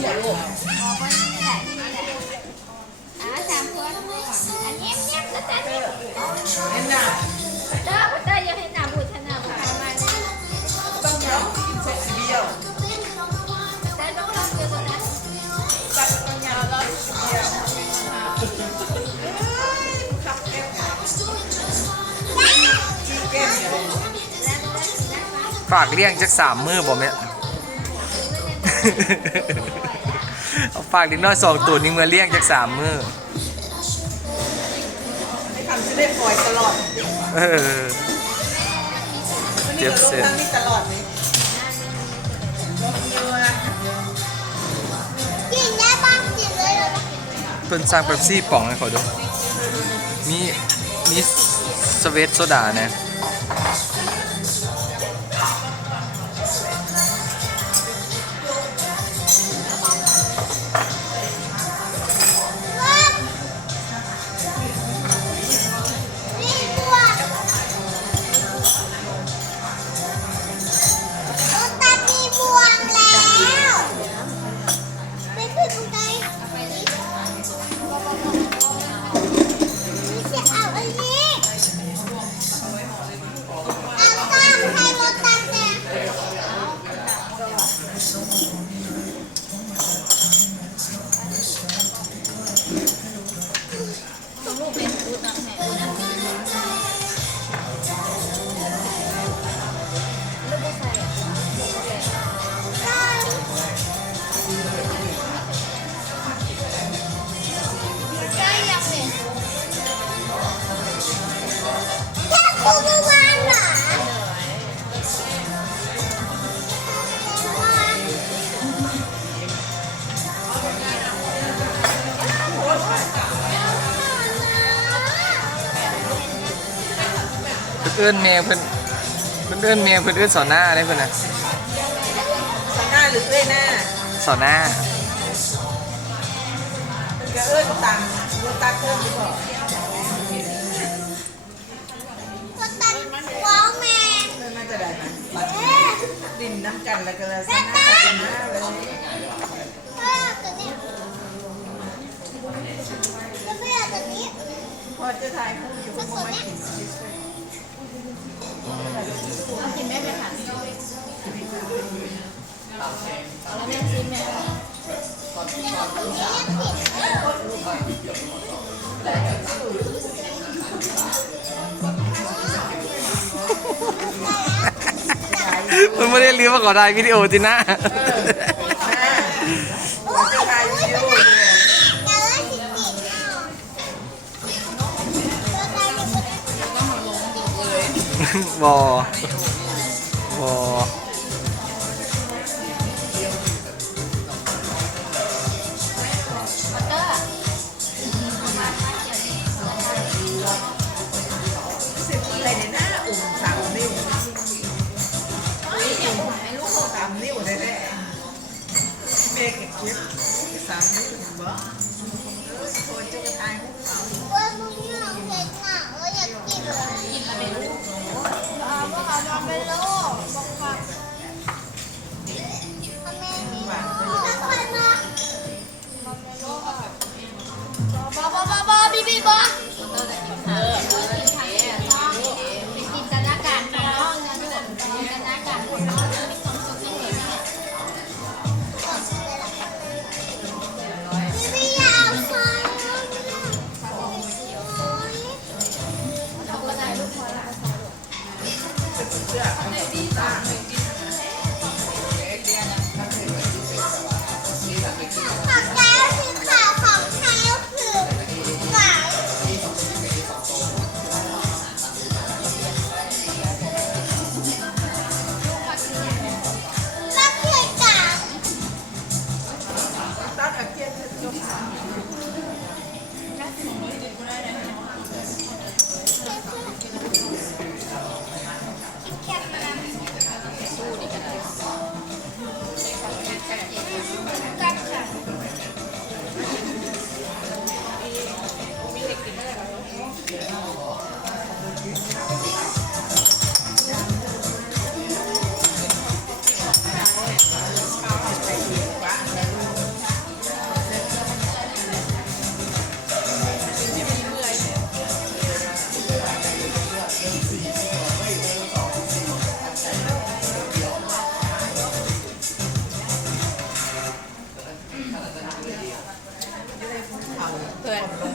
เดี๋ยวลูกอ๋อวันนี้แหละนี่แหละสามคนอันเงียบแล้วจ้ะเอ็นน่ะเด้อเด้อยังให้หน้าบูชนาบูชามาเนี่ยต้องร้องกินเสร็จเดียวแต่ต้องลองเจอกันนะตัดปัญญาเราเดียวขับแก้มแก้มเดียวฝากเลี้ยงจัก3 มื้อบ่แม่เอาฝากเด็กน้อย2 ตัวนี้มาเลี้ยงจัก3 มื้อไม่ทำจะได้ปล่อยตลอดเจ็บเสร็จนี่ตลอดเลยเยอะนะกินได้บ้างกินเลยเพิ่นสั่งเป๊ปซี่ป๋องให้ขอดูมีสเวทโซดานะเอื้อนแมวเพิ่นเอื้อนแมวเพิ่นเอื้อนสอนหน้าได้เพิ่นน่ะสอนหน้าหรือเอ้ยหน้าสอนหน้าเป็นกระเอื้อนตังลูกตาเอื้อนดีกว่าว้าวแม่เอื้อนน่าจะได้ไหมดินน้ำกันแล้วก็เลยสอนหน้าเป็นหน้าเลยพอจะถ่ายคู่อยู่ก็ไม่กินเอากินได้ไหมคะแล้วแม่ชิมไหมมันไม่ได้เลี้ยวมาก่อนได้วิดีโอจีน่าจะถ่ายวิดีโอบออะไรเนี่ยนะอุ่ม3 นิ้ว3 นิ้วได้แน่เบรกเก็บ3 นิ้วบ่โคตรจะถ่ายคู่ว่ามึงน่าเผ็ดหนักเลยอยากกินเลยกินอะไรลูกว่าเขาทำไม่รู้บอกค่ะทำไมนี่ถ้าใครมาบอบีบอกินจินตนาการของน้องนะลูกจินตนาการของน้องมีความสุขที่เหนือบีอยากเอาไฟเราก็ได้ลูกพอแล้วเสื้อข้างในดีตาของแก้วสีขาวของไทยก็คือหวาน พื่อน